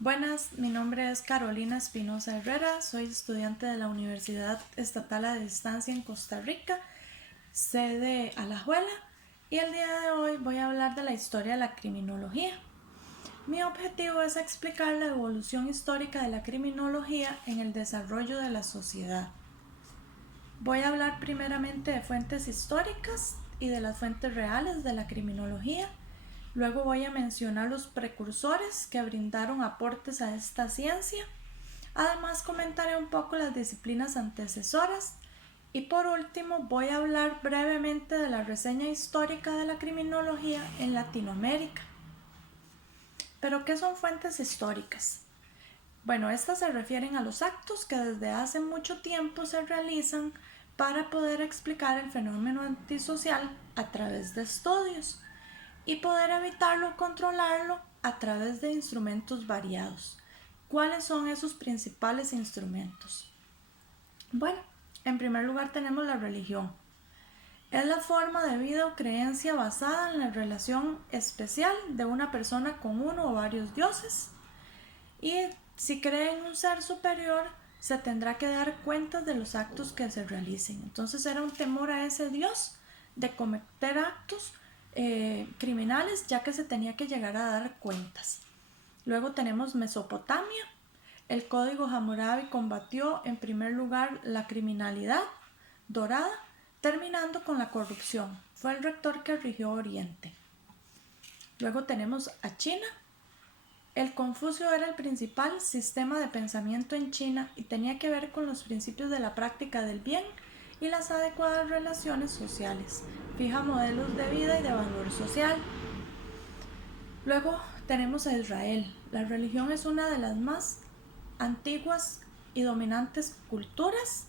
Buenas, mi nombre es Carolina Espinosa Herrera, soy estudiante de la Universidad Estatal a Distancia en Costa Rica, sede Alajuela, y el día de hoy voy a hablar de la historia de la criminología. Mi objetivo es explicar la evolución histórica de la criminología en el desarrollo de la sociedad. Voy a hablar primeramente de fuentes históricas y de las fuentes reales de la criminología. Luego voy a mencionar los precursores que brindaron aportes a esta ciencia. Además comentaré un poco las disciplinas antecesoras. Y por último voy a hablar brevemente de la reseña histórica de la criminología en Latinoamérica. ¿Pero qué son fuentes históricas? Bueno, estas se refieren a los actos que desde hace mucho tiempo se realizan para poder explicar el fenómeno antisocial a través de estudios y poder evitarlo o controlarlo a través de instrumentos variados. ¿Cuáles son esos principales instrumentos? Bueno, en primer lugar tenemos la religión. Es la forma de vida o creencia basada en la relación especial de una persona con uno o varios dioses. Y si cree en un ser superior, se tendrá que dar cuenta de los actos que se realicen. Entonces era un temor a ese dios de cometer actos criminales, ya que se tenía que llegar a dar cuentas. Luego tenemos Mesopotamia. El código Hammurabi combatió en primer lugar la criminalidad dorada, terminando con la corrupción. Fue el rector que rigió Oriente. Luego tenemos a China. El Confucio era el principal sistema de pensamiento en China y tenía que ver con los principios de la práctica del bien y las adecuadas relaciones sociales. Fija modelos de vida y de valor social. Luego tenemos a Israel. La religión es una de las más antiguas y dominantes culturas.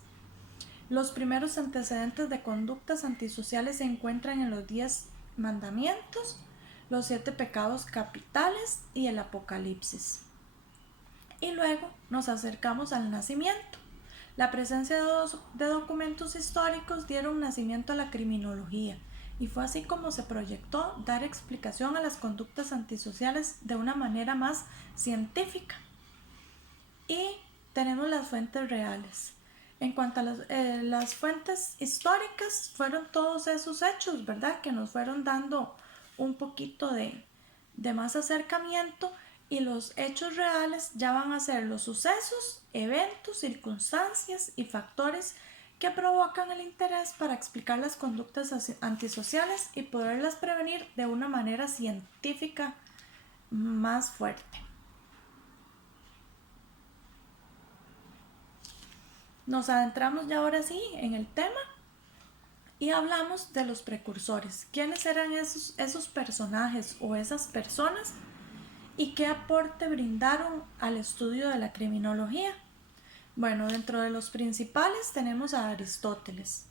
Los primeros antecedentes de conductas antisociales se encuentran en los 10 mandamientos, los 7 pecados capitales y el Apocalipsis. Y luego nos acercamos al nacimiento. La presencia de documentos históricos dieron nacimiento a la criminología y fue así como se proyectó dar explicación a las conductas antisociales de una manera más científica. Y tenemos las fuentes reales. En cuanto a las fuentes históricas, fueron todos esos hechos, ¿verdad? Que nos fueron dando un poquito de más acercamiento, y los hechos reales ya van a ser los sucesos, eventos, circunstancias y factores que provocan el interés para explicar las conductas antisociales y poderlas prevenir de una manera científica más fuerte. Nos adentramos ya ahora sí en el tema y hablamos de los precursores. ¿Quiénes eran esos personajes o esas personas y qué aporte brindaron al estudio de la criminología? Bueno, dentro de los principales tenemos a Aristóteles.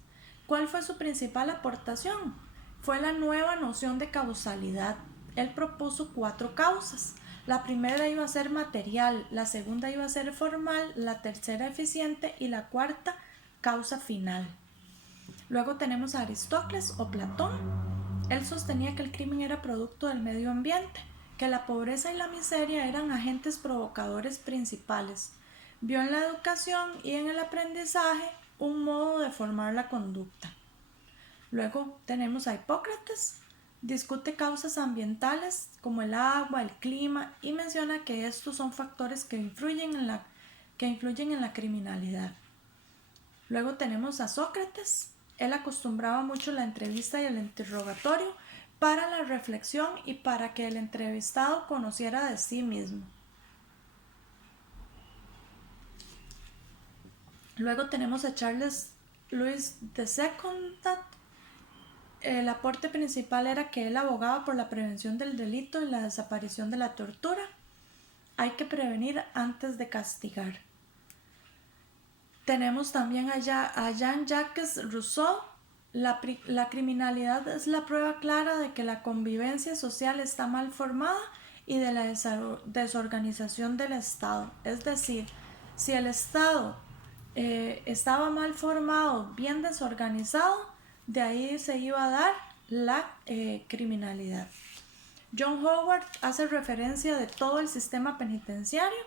¿Cuál fue su principal aportación? Fue la nueva noción de causalidad. Él propuso 4 causas. La primera iba a ser material, la segunda iba a ser formal, la tercera eficiente y la cuarta causa final. Luego tenemos a Aristócles o Platón. Él sostenía que el crimen era producto del medio ambiente, que la pobreza y la miseria eran agentes provocadores principales. Vio en la educación y en el aprendizaje un modo de formar la conducta. Luego tenemos a Hipócrates. Discute causas ambientales como el agua, el clima, y menciona que estos son factores que influyen en la criminalidad. Luego tenemos a Sócrates. Él acostumbraba mucho la entrevista y el interrogatorio para la reflexión y para que el entrevistado conociera de sí mismo. Luego tenemos a Charles Louis de Secondat. El aporte principal era que él abogaba por la prevención del delito y la desaparición de la tortura. Hay que prevenir antes de castigar. Tenemos también a Jean-Jacques Rousseau. La criminalidad es la prueba clara de que la convivencia social está mal formada y de la desorganización del Estado. Es decir, si el Estado estaba mal formado, bien desorganizado, de ahí se iba a dar la criminalidad. John Howard hace referencia de todo el sistema penitenciario.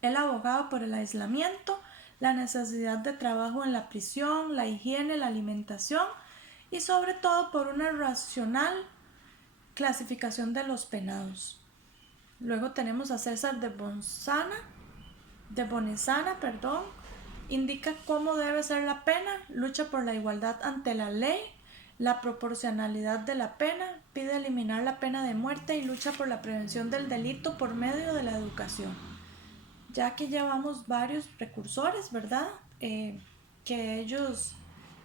Él abogaba por el aislamiento, la necesidad de trabajo en la prisión, la higiene, la alimentación y sobre todo por una racional clasificación de los penados. Luego tenemos a César de Bonesana, indica cómo debe ser la pena, lucha por la igualdad ante la ley, la proporcionalidad de la pena, pide eliminar la pena de muerte y lucha por la prevención del delito por medio de la educación. Ya que llevamos varios precursores, ¿verdad? Que ellos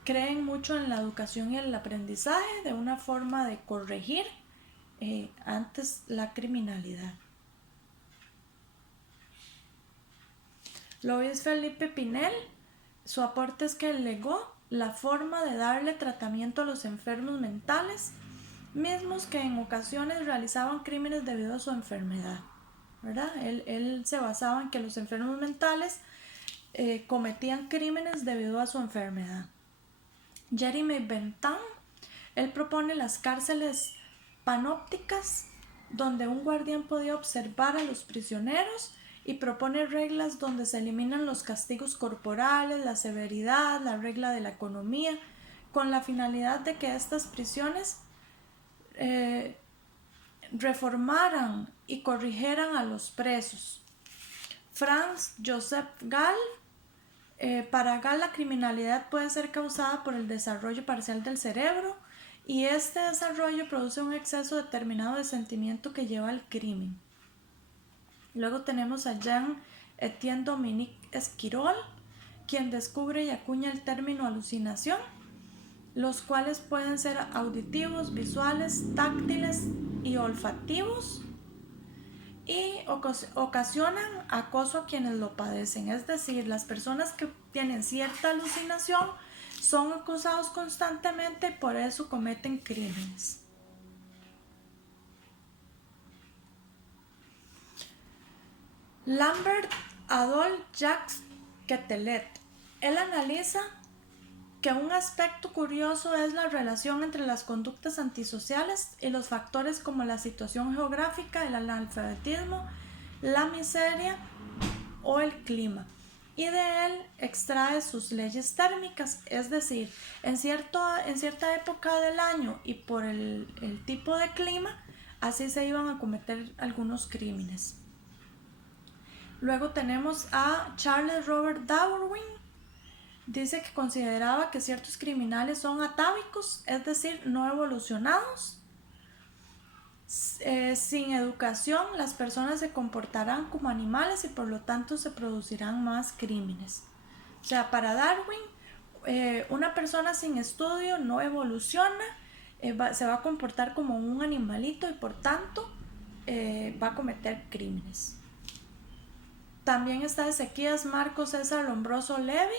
creen mucho en la educación y el aprendizaje de una forma de corregir antes la criminalidad. Luis Felipe Pinel, su aporte es que legó la forma de darle tratamiento a los enfermos mentales, mismos que en ocasiones realizaban crímenes debido a su enfermedad, ¿verdad? Él se basaba en que los enfermos mentales cometían crímenes debido a su enfermedad. Jeremy Bentham, él propone las cárceles panópticas, donde un guardián podía observar a los prisioneros y propone reglas donde se eliminan los castigos corporales, la severidad, la regla de la economía, con la finalidad de que estas prisiones reformaran y corrigieran a los presos. Franz Joseph Gall, para Gall la criminalidad puede ser causada por el desarrollo parcial del cerebro y este desarrollo produce un exceso determinado de sentimiento que lleva al crimen. Luego tenemos a Jean-Étienne Dominique Esquirol, quien descubre y acuña el término alucinación, los cuales pueden ser auditivos, visuales, táctiles y olfativos, y ocasionan acoso a quienes lo padecen. Es decir, las personas que tienen cierta alucinación son acosados constantemente y por eso cometen crímenes. Lambert Adolphe Jacques Quetelet, él analiza que un aspecto curioso es la relación entre las conductas antisociales y los factores como la situación geográfica, el analfabetismo, la miseria o el clima, y de él extrae sus leyes térmicas, es decir, en cierta época del año y por el tipo de clima, así se iban a cometer algunos crímenes. Luego tenemos a Charles Robert Darwin. Dice que consideraba que ciertos criminales son atávicos, es decir, no evolucionados. Sin educación, las personas se comportarán como animales y por lo tanto se producirán más crímenes. O sea, para Darwin, una persona sin estudio no evoluciona, se va a comportar como un animalito y por tanto va a cometer crímenes. También está Ezequías Marcos César Lombroso Levi,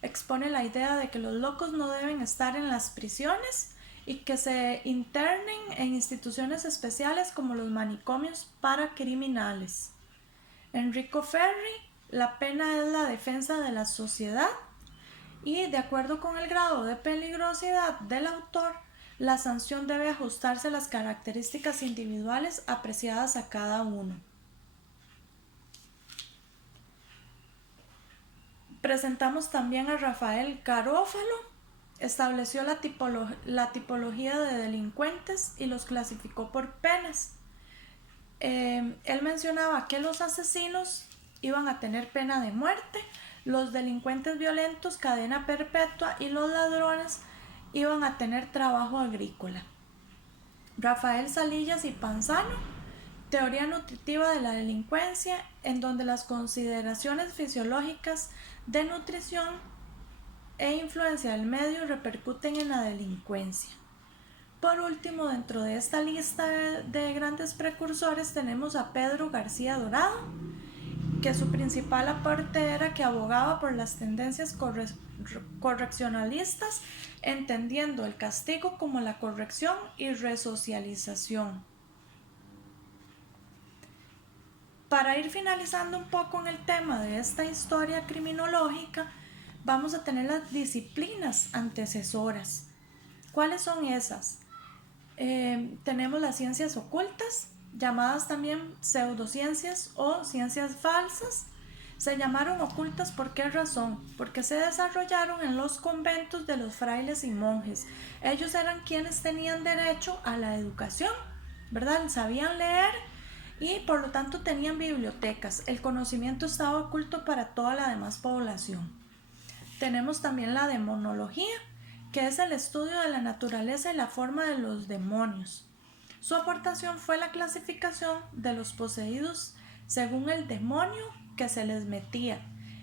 expone la idea de que los locos no deben estar en las prisiones y que se internen en instituciones especiales como los manicomios para criminales. Enrico Ferri, la pena es la defensa de la sociedad y de acuerdo con el grado de peligrosidad del autor, la sanción debe ajustarse a las características individuales apreciadas a cada uno. Presentamos también a Rafael Garófalo, estableció la tipología de delincuentes y los clasificó por penas. Él mencionaba que los asesinos iban a tener pena de muerte, los delincuentes violentos cadena perpetua y los ladrones iban a tener trabajo agrícola. Rafael Salillas y Panzano, teoría nutritiva de la delincuencia, en donde las consideraciones fisiológicas de nutrición e influencia del medio repercuten en la delincuencia. Por último, dentro de esta lista de grandes precursores tenemos a Pedro García Dorado, que su principal aporte era que abogaba por las tendencias correccionalistas, entendiendo el castigo como la corrección y resocialización. Para ir finalizando un poco en el tema de esta historia criminológica, vamos a tener las disciplinas antecesoras. ¿Cuáles son esas? Tenemos las ciencias ocultas, llamadas también pseudociencias o ciencias falsas. Se llamaron ocultas ¿por qué razón? Porque se desarrollaron en los conventos de los frailes y monjes. Ellos eran quienes tenían derecho a la educación, ¿verdad? Sabían leer y por lo tanto tenían bibliotecas. El conocimiento estaba oculto para toda la demás población. Tenemos también la demonología, que es el estudio de la naturaleza y la forma de los demonios. Su aportación fue la clasificación de los poseídos según el demonio que se les metía.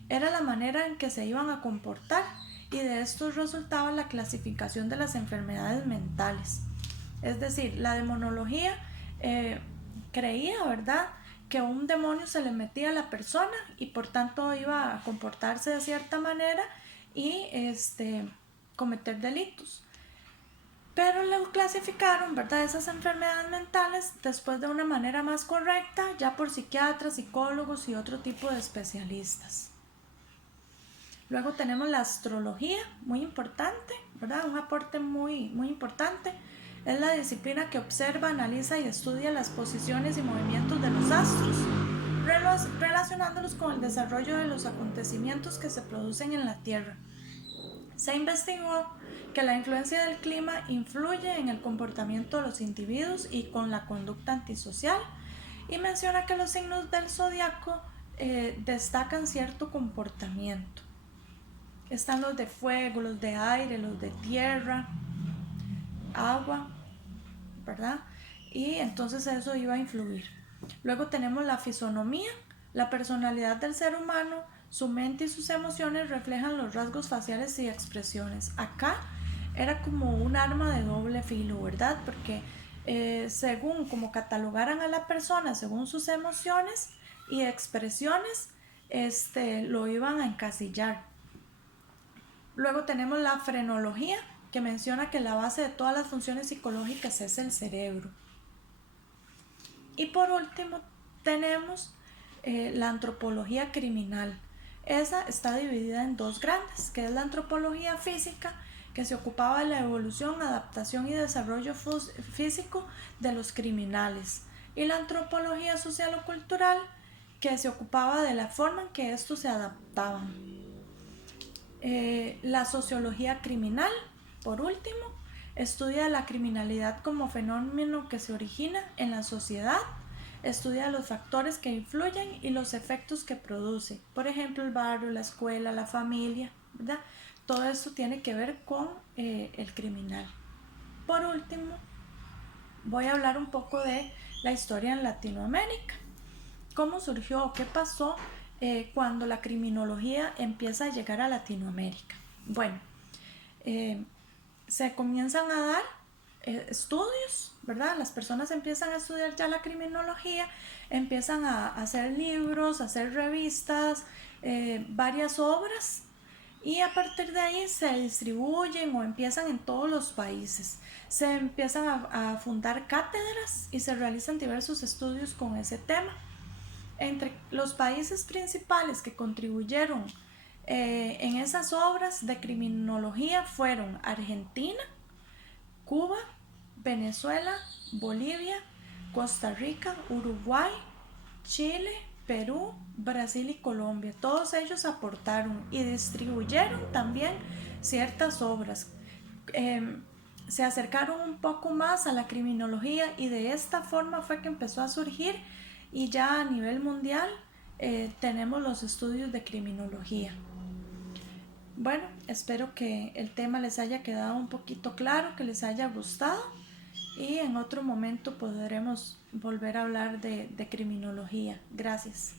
Era la manera en que se iban a comportar y de esto resultaba la clasificación de las enfermedades mentales. Es decir, la demonología creía, ¿verdad?, que un demonio se le metía a la persona y por tanto iba a comportarse de cierta manera y cometer delitos. Pero lo clasificaron, ¿verdad?, esas enfermedades mentales después de una manera más correcta, ya por psiquiatras, psicólogos y otro tipo de especialistas. Luego tenemos la astrología, muy importante, ¿verdad?, un aporte muy importante. Es la disciplina que observa, analiza y estudia las posiciones y movimientos de los astros, relacionándolos con el desarrollo de los acontecimientos que se producen en la Tierra. Se investigó que la influencia del clima influye en el comportamiento de los individuos y con la conducta antisocial, y menciona que los signos del zodiaco destacan cierto comportamiento. Están los de fuego, los de aire, los de tierra, agua, ¿verdad? Y entonces eso iba a influir. Luego tenemos la fisonomía, la personalidad del ser humano, su mente y sus emociones reflejan los rasgos faciales y expresiones. Acá era como un arma de doble filo, ¿verdad? Porque según como catalogaran a la persona, según sus emociones y expresiones, lo iban a encasillar. Luego tenemos la frenología, que menciona que la base de todas las funciones psicológicas es el cerebro. Y por último tenemos la antropología criminal. Esa está dividida en dos grandes, que es la antropología física, que se ocupaba de la evolución, adaptación y desarrollo físico de los criminales, y la antropología social o cultural, que se ocupaba de la forma en que estos se adaptaban. La sociología criminal, por último, estudia la criminalidad como fenómeno que se origina en la sociedad, estudia los factores que influyen y los efectos que produce, por ejemplo el barrio, la escuela, la familia, ¿verdad? Todo esto tiene que ver con el criminal. Por último, voy a hablar un poco de la historia en Latinoamérica. ¿Cómo surgió? ¿Qué pasó cuando la criminología empieza a llegar a Latinoamérica? Bueno, se comienzan a dar estudios, ¿verdad? Las personas empiezan a estudiar ya la criminología, empiezan a hacer libros, a hacer revistas, varias obras, y a partir de ahí se distribuyen o empiezan en todos los países. Se empiezan a fundar cátedras y se realizan diversos estudios con ese tema. Entre los países principales que contribuyeron en esas obras de criminología fueron Argentina, Cuba, Venezuela, Bolivia, Costa Rica, Uruguay, Chile, Perú, Brasil y Colombia. Todos ellos aportaron y distribuyeron también ciertas obras. Se acercaron un poco más a la criminología y de esta forma fue que empezó a surgir, y ya a nivel mundial tenemos los estudios de criminología. Bueno, espero que el tema les haya quedado un poquito claro, que les haya gustado, y en otro momento podremos volver a hablar de criminología. Gracias.